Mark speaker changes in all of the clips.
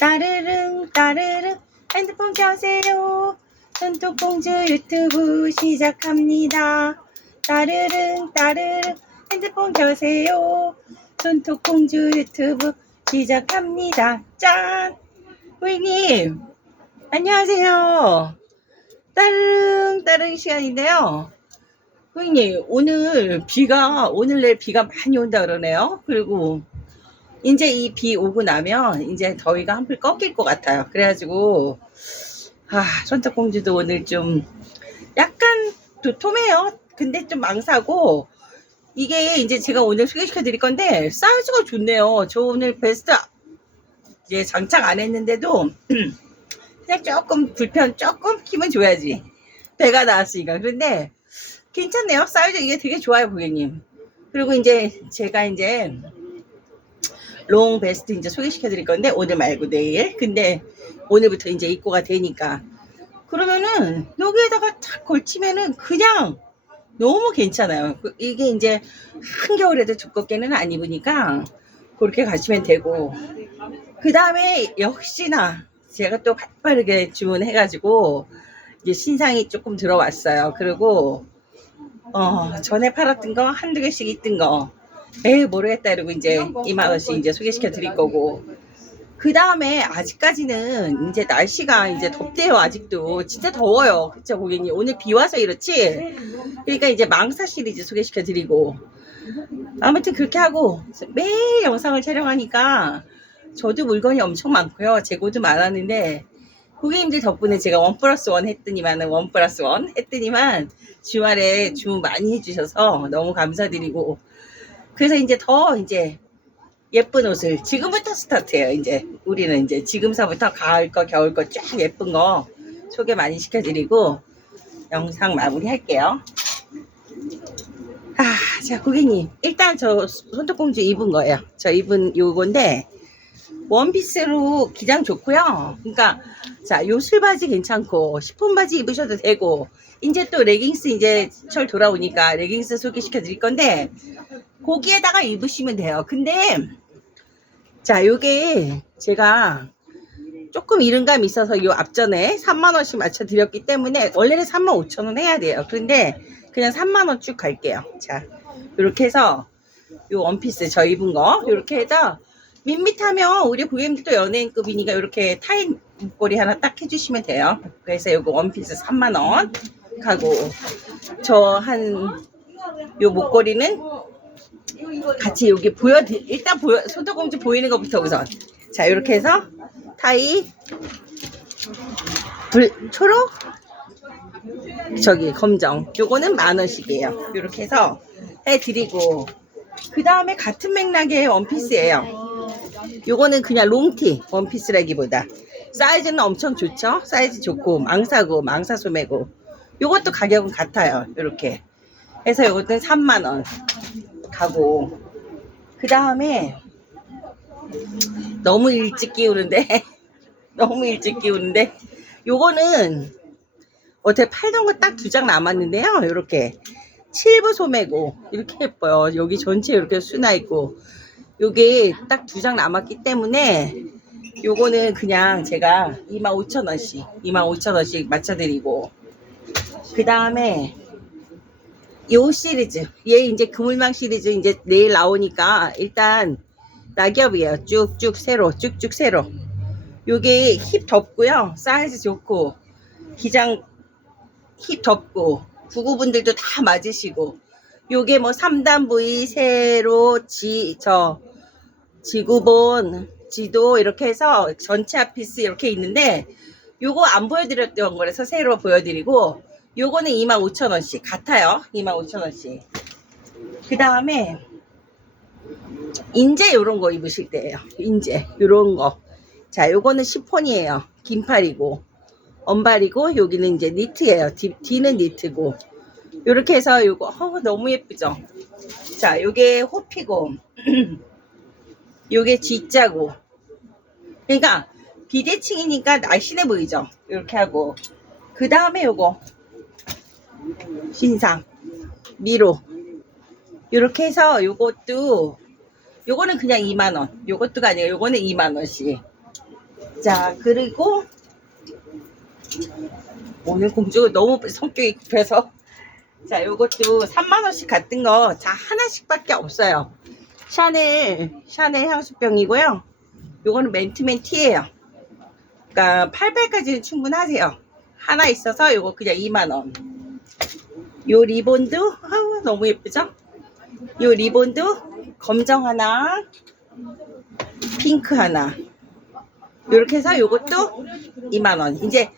Speaker 1: 따르릉 따르릉 핸드폰 켜세요. 손톱공주 유튜브 시작합니다. 따르릉 따르릉 핸드폰 켜세요. 손톱공주 유튜브 시작합니다. 짠! 고객님, 안녕하세요. 따릉 따릉 시간인데요. 고객님, 오늘 비가, 오늘 내일 비가 많이 온다 그러네요. 그리고 이제 이 비 오고 나면 이제 더위가 한풀 꺾일 것 같아요. 그래가지고, 아, 손톱공주도 오늘 좀 약간 도톰해요. 근데 좀 망사고, 이게 이제 제가 오늘 소개시켜 드릴 건데, 사이즈가 좋네요. 저 오늘 베스트 이제 장착 안 했는데도, 그냥 조금 불편, 조금 힘은 줘야지. 배가 나왔으니까. 그런데, 괜찮네요. 사이즈 이게 되게 좋아요, 고객님. 그리고 이제 제가 이제, 롱 베스트 이제 소개시켜 드릴 건데 오늘 말고 내일. 근데 오늘부터 이제 입고가 되니까. 그러면은 여기에다가 탁 걸치면은 그냥 너무 괜찮아요. 그- 이게 이제 한겨울에도 두껍게는 안 입으니까 그렇게 가시면 되고. 그 다음에 역시나 제가 또 빠르게 주문해 가지고 이제 신상이 조금 들어왔어요. 그리고 어 전에 팔았던 거 한두 개씩 있던 거 에이 모르겠다 이러고 이제 2만 원씩 이제 소개시켜 드릴 거고. 그 다음에 아직까지는 이제 날씨가 이제 덥대요 아직도. 진짜 더워요. 그쵸 고객님? 오늘 비 와서 이렇지? 그러니까 이제 망사 시리즈 소개시켜 드리고. 아무튼 그렇게 하고 매일 영상을 촬영하니까 저도 물건이 엄청 많고요. 재고도 많았는데 고객님들 덕분에 제가 원 플러스 원 했더니만 원 플러스 원 했더니만 주말에 주문 많이 해주셔서 너무 감사드리고 그래서 이제 더 이제 예쁜 옷을 지금부터 스타트해요. 이제 우리는 이제 지금서부터 가을 거, 겨울 거 쫙 예쁜 거 소개 많이 시켜드리고 영상 마무리할게요. 아, 자 고객님 일단 저 손톱공주 입은 거예요. 저 입은 요건데 원피스로 기장 좋고요. 그러니까 자 요술 바지 괜찮고 시폰 바지 입으셔도 되고 이제 또 레깅스 이제 철 돌아오니까 레깅스 소개시켜 드릴 건데 거기에다가 입으시면 돼요. 근데 자, 요게 제가 조금 이른감이 있어서 요 앞전에 3만 원씩 맞춰 드렸기 때문에 원래는 3만 5천 원 해야 돼요. 그런데 그냥 3만 원 쭉 갈게요. 자, 이렇게 해서 요 원피스 저 입은 거 이렇게 해서 밋밋하면 우리 고객님들도 연예인급이니까 이렇게 타인 목걸이 하나 딱 해주시면 돼요. 그래서 요거 원피스 3만 원 가고 저 한 요 목걸이는 같이 여기 보여 일단 보여 손톱공주 보이는 것부터 우선. 자 이렇게 해서 타이 불 초록 저기 검정 요거는 만 원씩이에요. 이렇게 해서 해드리고. 그 다음에 같은 맥락의 원피스예요. 요거는 그냥 롱티 원피스라기보다. 사이즈는 엄청 좋죠? 사이즈 좋고 망사고 망사 소매고. 요것도 가격은 같아요. 이렇게. 해서 요것은 3만원 가고. 그 다음에 너무 일찍 끼우는데 너무 일찍 끼우는데 요거는 어떻게 팔던 거 딱 두 장 남았는데요. 이렇게 칠부 소매고 이렇게 예뻐요. 여기 전체 이렇게 수나 있고. 요게 딱 두 장 남았기 때문에 요거는 그냥 제가 25,000원씩 25,000원씩 맞춰드리고. 그 다음에 요 시리즈. 얘 이제 그물망 시리즈 이제 내일 나오니까 일단 낙엽이에요. 쭉쭉 세로 쭉쭉 세로. 요게 힙 덥고요. 사이즈 좋고 기장 힙 덥고 구구분들도 다 맞으시고. 요게 뭐 3단 부위 세로 지 저 지구본 지도 이렇게 해서 전체 아피스 이렇게 있는데 요거 안 보여드렸던 거라서 새로 보여드리고 요거는 25,000원씩 같아요. 25,000원씩. 그 다음에 인제 요런 거 입으실 때예요. 인제 요런 거. 자, 요거는 시폰이에요. 긴팔이고 언발이고 여기는 이제 니트예요. 뒤, 뒤는 니트고 요렇게 해서 요거 어, 너무 예쁘죠? 자, 요게 호피고 요게 G자고 그러니까 비대칭이니까 날씬해 보이죠? 이렇게 하고 그 다음에 요거 신상 미로 이렇게 해서 요것도 요거는 그냥 2만원 요것도가 아니라 요거는 2만원씩 자, 그리고 오늘 공주 너무 성격이 급해서 자, 요것도 3만원씩 같은 거 자, 하나씩밖에 없어요. 샤넬, 샤넬 향수병이고요. 요거는 맨투맨 티예요. 그러니까 800까지는 충분하세요. 하나 있어서 요거 그냥 2만원. 요 리본도 아우, 너무 예쁘죠? 요 리본도 검정 하나, 핑크 하나. 요렇게 해서 요것도 2만원. 이제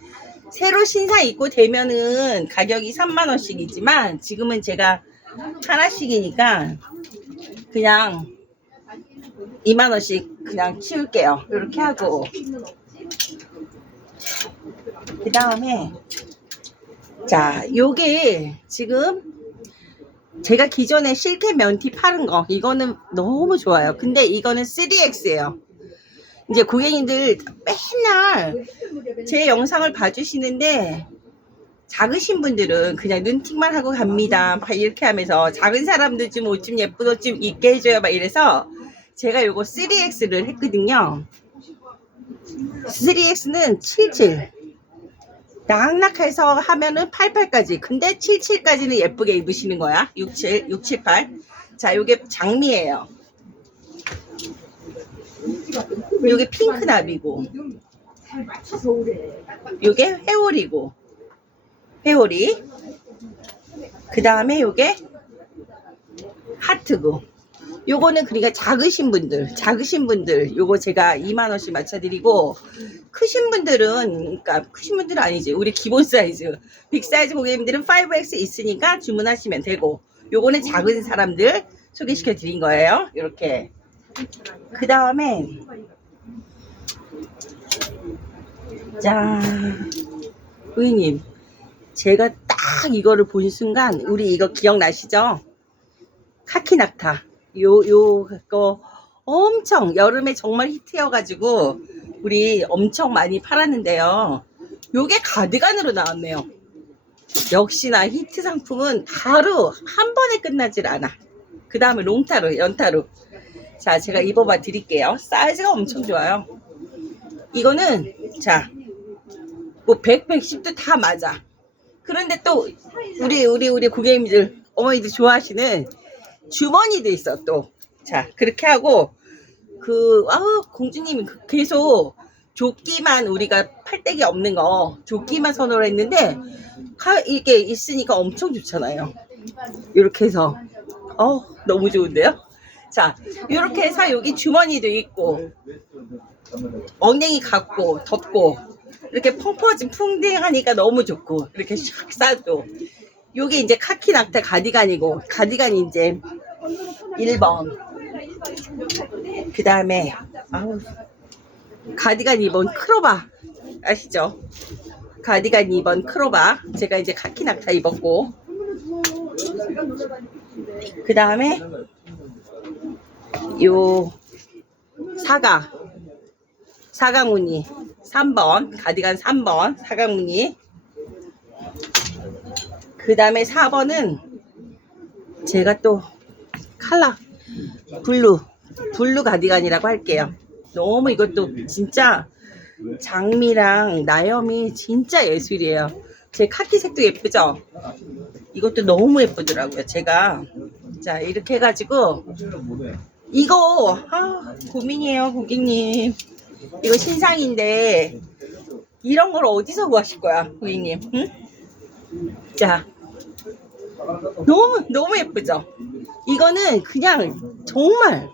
Speaker 1: 새로 신상 입고 되면은 가격이 3만원씩이지만 지금은 제가 하나씩이니까 그냥 2만원씩 그냥 치울게요. 이렇게 하고 그 다음에 자 요게 지금 제가 기존에 실크 면티 파는 거 이거는 너무 좋아요. 근데 이거는 3X예요. 이제 고객님들 맨날 제 영상을 봐주시는데 작으신 분들은 그냥 눈팅만 하고 갑니다. 막 이렇게 하면서 작은 사람들 좀 옷 좀 예쁜 옷 좀 입게 해줘요. 막 이래서 제가 요거 3X를 했거든요. 3X는 77. 낙낙해서 하면은 88까지. 근데 77까지는 예쁘게 입으시는 거야. 67, 678. 자, 요게 장미예요. 요게 핑크 납이고. 요게 회오리고. 회오리. 그 다음에 요게 하트고. 요거는 그러니까 작으신 분들, 작으신 분들, 요거 제가 2만 원씩 맞춰 드리고, 크신 분들은, 그러니까 크신 분들은 아니지. 우리 기본 사이즈. 빅 사이즈 고객님들은 5X 있으니까 주문하시면 되고, 요거는 작은 사람들 소개시켜 드린 거예요. 이렇게. 그 다음에, 자, 고객님. 제가 딱 이거를 본 순간, 우리 이거 기억나시죠? 카키 낙타. 요, 요, 거 엄청 여름에 정말 히트여가지고 우리 엄청 많이 팔았는데요. 요게 가디건으로 나왔네요. 역시나 히트 상품은 바로 한 번에 끝나질 않아. 그 다음에 롱타로, 연타로. 자, 제가 입어봐 드릴게요. 사이즈가 엄청 좋아요. 이거는, 자, 뭐 100, 110도 다 맞아. 그런데 또, 우리, 우리, 우리 고객님들, 어머니들 좋아하시는 주머니도 있어 또. 자 그렇게 하고 그 아우 공주님이 그- 계속 조끼만 우리가 팔데기 없는 거 조끼만 선호를 했는데 가- 이게 있으니까 엄청 좋잖아요. 이렇게 해서 어 너무 좋은데요? 자 이렇게 해서 여기 주머니도 있고 엉덩이 갖고 덮고 이렇게 펑퍼짐 풍뎅하니까 너무 좋고 이렇게 샥 싸도 요게 이제 카키 낙타 가디건이고 가디건이 이제 1번. 그 다음에 가디건 2번 크로바. 아시죠? 가디건 2번 크로바. 제가 이제 카키 낙타 입었고. 그 다음에 요 사각 사각무늬. 3번. 가디건 3번. 사각무늬. 그 다음에 4번은 제가 또 칼라 블루 블루 가디건이라고 할게요. 너무 이것도 진짜 장미랑 나염이 진짜 예술이에요. 제 카키색도 예쁘죠? 이것도 너무 예쁘더라고요 제가. 자 이렇게 해가지고 이거 아, 고민이에요 고객님. 이거 신상인데 이런 걸 어디서 구하실 거야 고객님? 응? 자 너무 너무 예쁘죠? 이거는 그냥 정말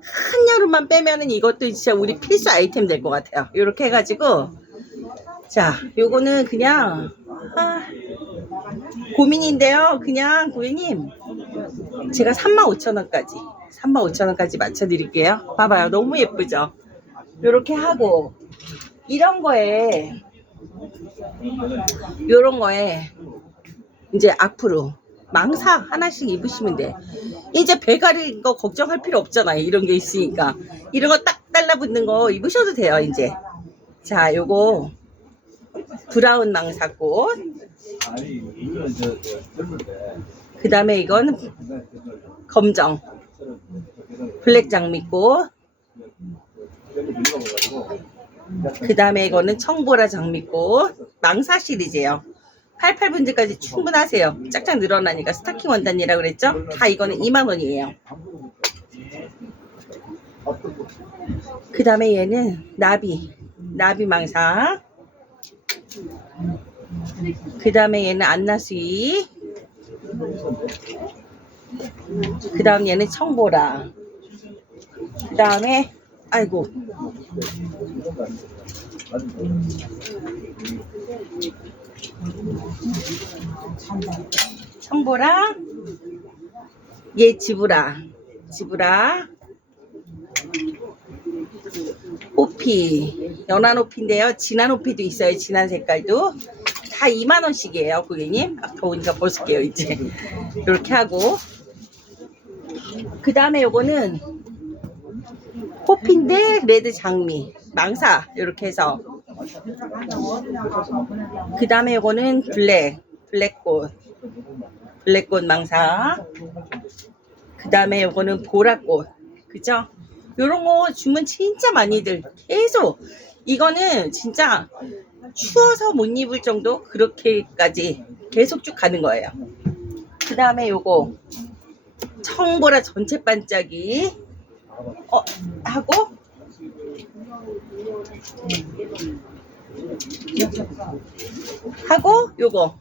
Speaker 1: 한 여름만 빼면은 이것도 진짜 우리 필수 아이템 될 것 같아요. 이렇게 해가지고. 자 요거는 그냥 아, 고민인데요. 그냥 고객님 제가 35,000원까지 35,000원까지 맞춰드릴게요. 봐봐요. 너무 예쁘죠? 요렇게 하고 이런 거에 요런 거에 이제 앞으로 망사 하나씩 입으시면 돼. 이제 배 가린 거 걱정할 필요 없잖아요. 이런 게 있으니까. 이런 거 딱 달라붙는 거 입으셔도 돼요, 이제. 자, 요거 브라운 망사꽃. 그 다음에 이건 검정 블랙 장미꽃. 그 다음에 이거는 청보라 장미꽃 망사 시리즈예요. 88분들까지 충분하세요. 짝짝 늘어나니까 스타킹 원단이라고 그랬죠? 다 이거는 2만원이에요. 그 다음에 얘는 나비. 나비 망사. 그 다음에 얘는 안나수이. 그 다음 얘는 청보라. 그 다음에, 아이고, 청보라. 얘 지브라. 지브라. 오피. 연한 오피인데요. 진한 오피도 있어요. 진한 색깔도. 다 2만원씩이에요, 고객님. 아, 더우니까 벗을게요, 이제. 이렇게 하고. 그 다음에 요거는 호피인데 레드 장미. 망사. 이렇게 해서. 그 다음에 요거는 블랙. 블랙꽃. 블랙꽃 망사. 그 다음에 요거는 보라꽃. 그죠? 요런 거 주문 진짜 많이들 계속. 이거는 진짜 추워서 못 입을 정도 그렇게까지 계속 쭉 가는 거예요. 그 다음에 요거 청보라 전체 반짝이 어 하고 하고 요거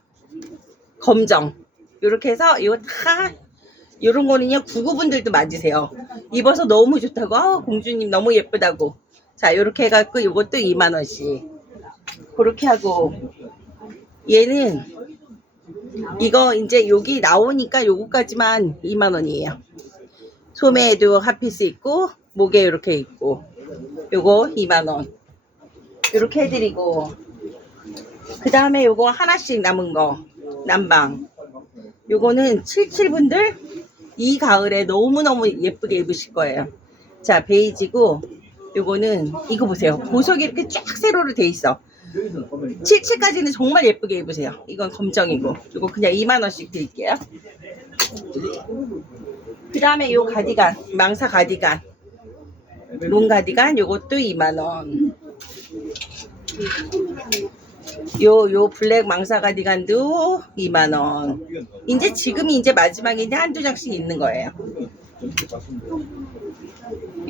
Speaker 1: 검정. 요렇게 해서 이거 다 요런 거는요 구구분들도 맞으세요. 입어서 너무 좋다고 아 공주님 너무 예쁘다고. 자 요렇게 해갖고 요것도 2만원씩. 그렇게 하고. 얘는 이거 이제 여기 나오니까 요거까지만 2만원이에요. 소매에도 핫피스 있고 목에 이렇게 있고 요거 2만원. 이렇게 해드리고 그 다음에 요거 하나씩 남은 거 남방. 요거는 77분들 이 가을에 너무너무 예쁘게 입으실 거예요. 자 베이지고 요거는 이거 보세요. 보석이 이렇게 쫙 세로로 돼 있어. 77까지는 정말 예쁘게 입으세요. 이건 검정이고. 요거 그냥 2만원씩 드릴게요. 그 다음에 요 가디건 망사 가디건 롱 가디건 요것도 2만원 요, 요 블랙 망사 가디건도 2만원. 이제 지금이 이제 마지막인데 한두 장씩 있는 거예요.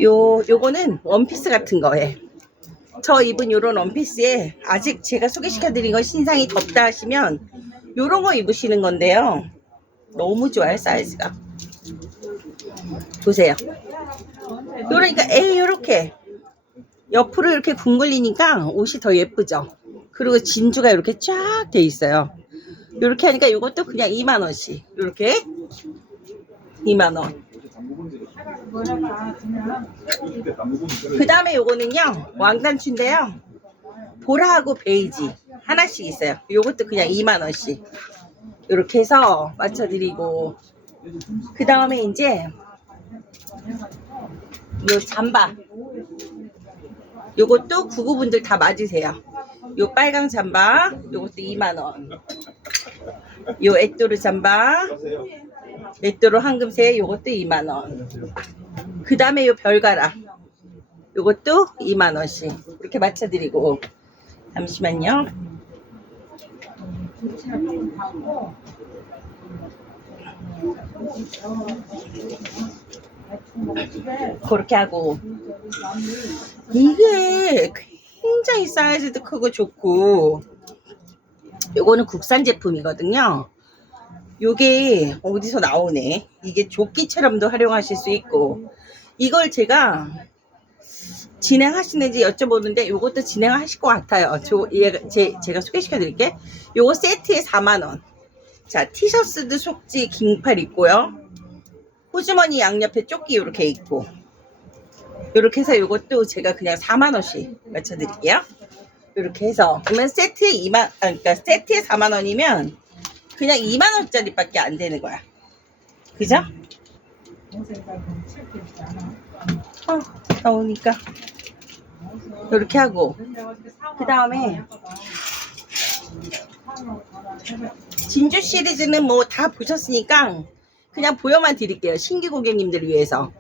Speaker 1: 요, 요거는 원피스 같은 거예요. 저 입은 요런 원피스에 아직 제가 소개시켜드린 건 신상이 덥다 하시면 요런 거 입으시는 건데요. 너무 좋아요, 사이즈가. 보세요. 요러니까, 에이, 요렇게. 옆으로 이렇게 둥글리니까 옷이 더 예쁘죠? 그리고 진주가 이렇게 쫙 돼 있어요. 이렇게 하니까 이것도 그냥 2만 원씩. 이렇게 2만 원. 그 다음에 요거는요 왕단추인데요. 보라하고 베이지 하나씩 있어요. 요것도 그냥 2만 원씩. 이렇게 해서 맞춰드리고 그 다음에 이제 요 잠바. 요것도 구구분들 다 맞으세요. 요 빨강 잠바 요것도 2만원. 요 에뚜르 잠바 에뚜르 황금색 요것도 2만원. 그 다음에 요 별가라. 요것도 2만원씩 이렇게 맞춰드리고. 잠시만요 그렇게 하고. 이게 굉장히 사이즈도 크고 좋고. 요거는 국산 제품이거든요. 요게 어디서 나오네. 이게 조끼처럼도 활용하실 수 있고. 이걸 제가 진행하시는지 여쭤보는데 요것도 진행하실 것 같아요. 저, 얘, 제, 제가 소개시켜 드릴게. 요거 세트에 4만원. 자 티셔츠도 속지 긴팔 있고요 호주머니 양옆에 조끼 이렇게 있고 이렇게 해서 이것도 제가 그냥 4만 원씩 맞춰드릴게요. 이렇게 해서 그러면 세트에 2만 아, 그러니까 세트에 4만 원이면 그냥 2만 원짜리 밖에 안 되는 거야. 그죠? 어, 더우니까 이렇게 하고 그 다음에 진주 시리즈는 뭐 다 보셨으니까 그냥 보여만 드릴게요. 신규 고객님들을 위해서.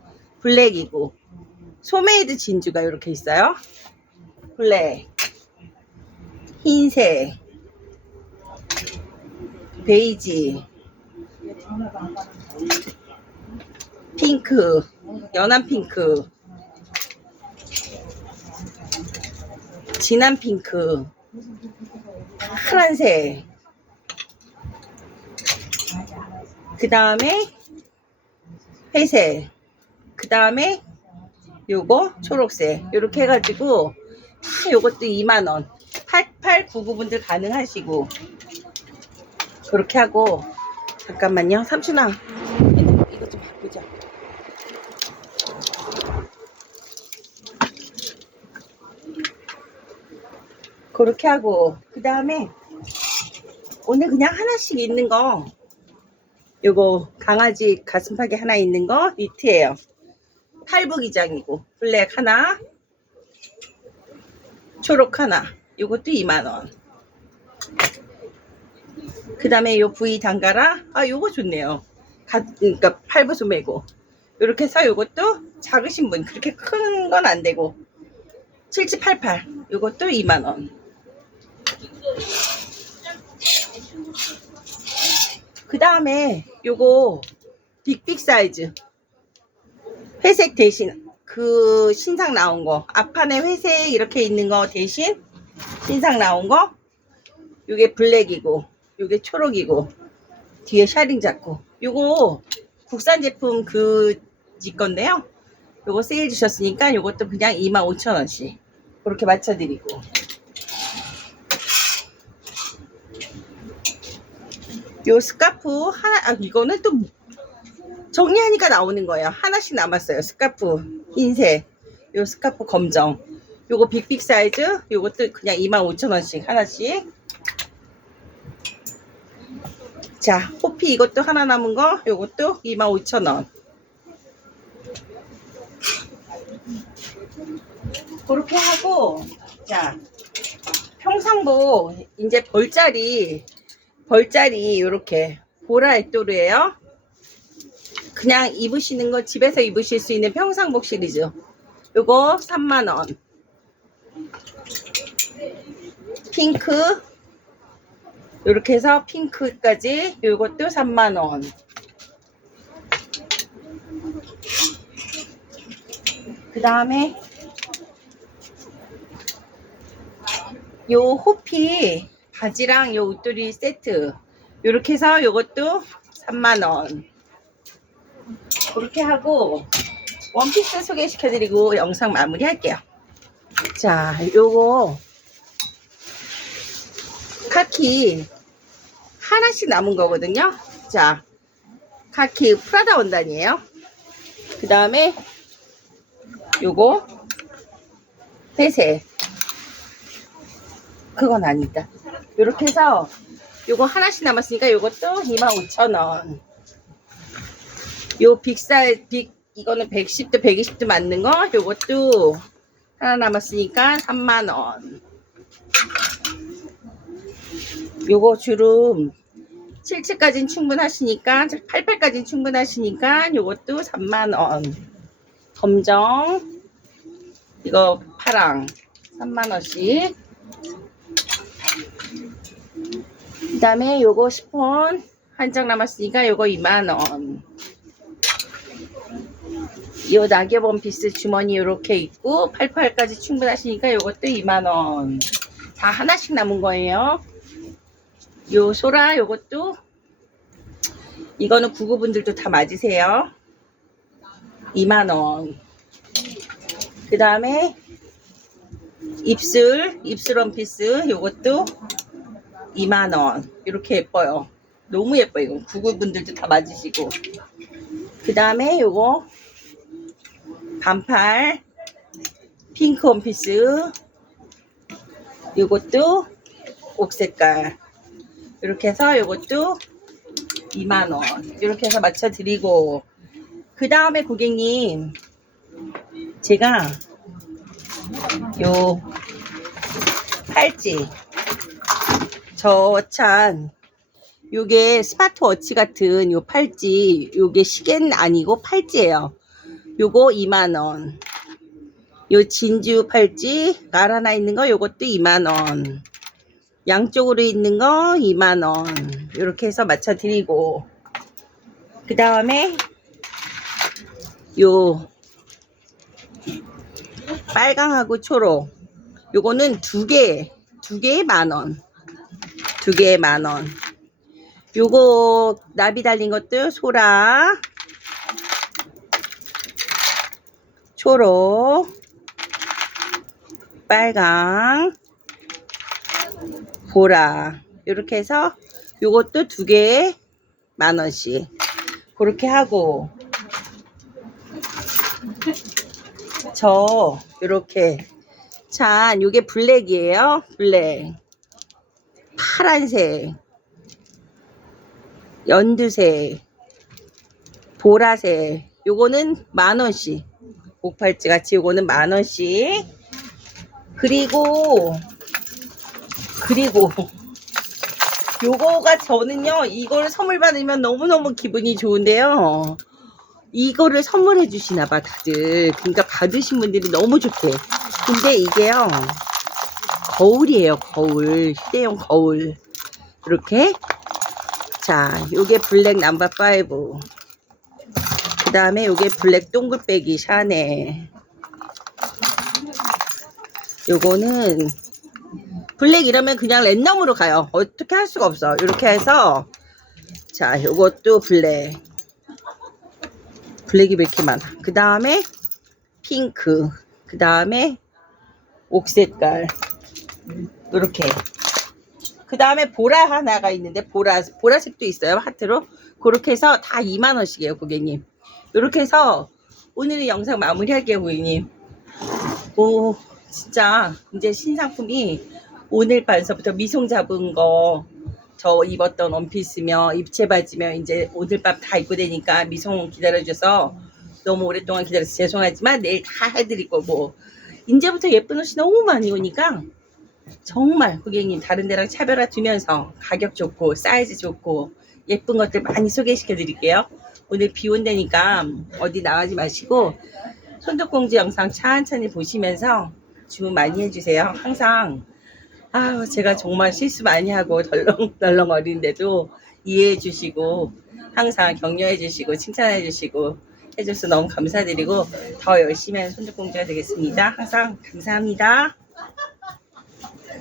Speaker 1: 블랙이고. 소메이드 진주가 이렇게 있어요. 블랙, 흰색, 베이지, 핑크, 연한 핑크, 진한 핑크, 파란색, 그 다음에 회색, 그 다음에 요거 초록색. 요렇게 해가지고 다 요것도 2만원. 8899분들 가능하시고. 그렇게 하고 잠깐만요. 삼촌아 이거 좀 바꾸자. 그렇게 하고 그 다음에 오늘 그냥 하나씩 있는 거 요거 강아지 가슴팍에 하나 있는 거 니트예요. 팔부 기장이고 블랙 하나 초록 하나 요것도 2만 원. 그 다음에 요 부위 단가라 아 요거 좋네요. 가, 그러니까 팔부 소매고. 요렇게 해서 요것도 작으신 분 그렇게 큰 건 안 되고. 7788 요것도 2만 원 그 다음에 요거 빅빅 사이즈. 회색 대신 그 신상 나온 거. 앞판에 회색 이렇게 있는 거 대신 신상 나온 거. 요게 블랙이고 요게 초록이고 뒤에 샤링 잡고. 요거 국산 제품 그지 건데요. 요거 세일 주셨으니까 요것도 그냥 25,000원씩. 그렇게 맞춰드리고 요 스카프 하나 아 이거는 또 정리하니까 나오는 거예요. 하나씩 남았어요. 스카프 흰색, 요 스카프 검정, 요거 빅빅 사이즈, 요것도 그냥 25,000원씩 하나씩. 자, 호피 이것도 하나 남은 거, 요것도 25,000원. 그렇게 하고, 자, 평상복 이제 벌자리, 벌자리 요렇게 보라 액도르예요. 그냥 입으시는 거 집에서 입으실 수 있는 평상복 시리즈. 요거 3만 원. 핑크. 요렇게 해서 핑크까지 요것도 3만 원. 그 다음에 요 호피 바지랑 요 옷들이 세트 요렇게 해서 요것도 3만원 그렇게 하고 원피스 소개시켜 드리고 영상 마무리 할게요. 자, 요거 카키 하나씩 남은 거거든요. 자, 카키 프라다 원단이에요. 그 다음에 요거 회색 그건 아니다. 요렇게 해서 요거 하나씩 남았으니까 요것도 25,000원. 요 빅사이 빅 이거는 110도 120도 맞는 거 요것도 하나 남았으니까 3만 원. 요거 주름 77까지는 충분하시니까 88까지는 충분하시니까 요것도 3만 원. 검정 이거 파랑 3만 원씩. 그 다음에 요거 시폰 한장 남았으니까 요거 2만 원. 요 낙엽 원피스 주머니 이렇게 있고 88까지 충분하시니까 요것도 2만원. 다 하나씩 남은 거예요. 요 소라 요것도 이거는 구구분들도 다 맞으세요. 2만원. 그 다음에 입술 입술 원피스 요것도 2만원. 이렇게 예뻐요. 너무 예뻐요. 이거 구구분들도 다 맞으시고. 그 다음에 요거 반팔 핑크 원피스 요것도 옥색깔. 이렇게 해서 요것도 2만원. 이렇게 해서 맞춰 드리고. 그 다음에 고객님 제가 요 팔찌 저찬 요게 스마트워치 같은 요 팔찌 요게 시계는 아니고 팔찌예요. 요거 2만원. 요 진주 팔찌 알 하나 있는 거 요것도 2만원. 양쪽으로 있는 거 2만원. 이렇게 해서 맞춰 드리고. 그 다음에 요 빨강하고 초록. 요거는 두 개, 두 개에 만원 두 개에 만원. 요거 나비 달린 것도 소라 초록 빨강 보라. 이렇게 해서 요것도 두 개에 만 원씩. 그렇게 하고 저 요렇게. 잔 요게 블랙이에요. 블랙 파란색 연두색 보라색. 요거는 만 원씩. 목팔찌 같이 요거는 만 원씩. 그리고 그리고 요거가 저는요 이거를 선물 받으면 너무너무 기분이 좋은데요. 이거를 선물해 주시나 봐 다들. 그러니까 받으신 분들이 너무 좋대. 근데 이게요 거울이에요 거울. 휴대용 거울. 이렇게. 자 요게 블랙 넘버 5그 다음에 요게 블랙 동글배기 샤넬. 요거는 블랙 이러면 그냥 랜덤으로 가요. 어떻게 할 수가 없어. 이렇게 해서. 자 요것도 블랙. 블랙이 왜 이렇게 많아? 그 다음에 핑크. 그 다음에 옥색깔 이렇게. 그 다음에 보라 하나가 있는데 보라 보라색도 있어요 하트로. 그렇게 해서 다 2만 원씩이에요 고객님. 이렇게 해서 오늘의 영상 마무리할게요 고객님. 오 진짜 이제 신상품이 오늘 밤서부터 미송 잡은 거 저 입었던 원피스며 입체 바지며 이제 오늘 밤 다 입고 되니까 미송 기다려줘서 너무 오랫동안 기다려서 죄송하지만 내일 다 해드릴 거고 이제부터 예쁜 옷이 너무 많이 오니까 정말 고객님 다른 데랑 차별화 두면서 가격 좋고 사이즈 좋고 예쁜 것들 많이 소개시켜 드릴게요. 오늘 비 온다니까 어디 나가지 마시고 손톱공주 영상 천천히 보시면서 주문 많이 해주세요. 항상 아 제가 정말 실수 많이 하고 덜렁덜렁 어린데도 이해해 주시고 항상 격려해 주시고 칭찬해 주시고 해줘서 너무 감사드리고 더 열심히 하는 손톱공주가 되겠습니다. 항상 감사합니다.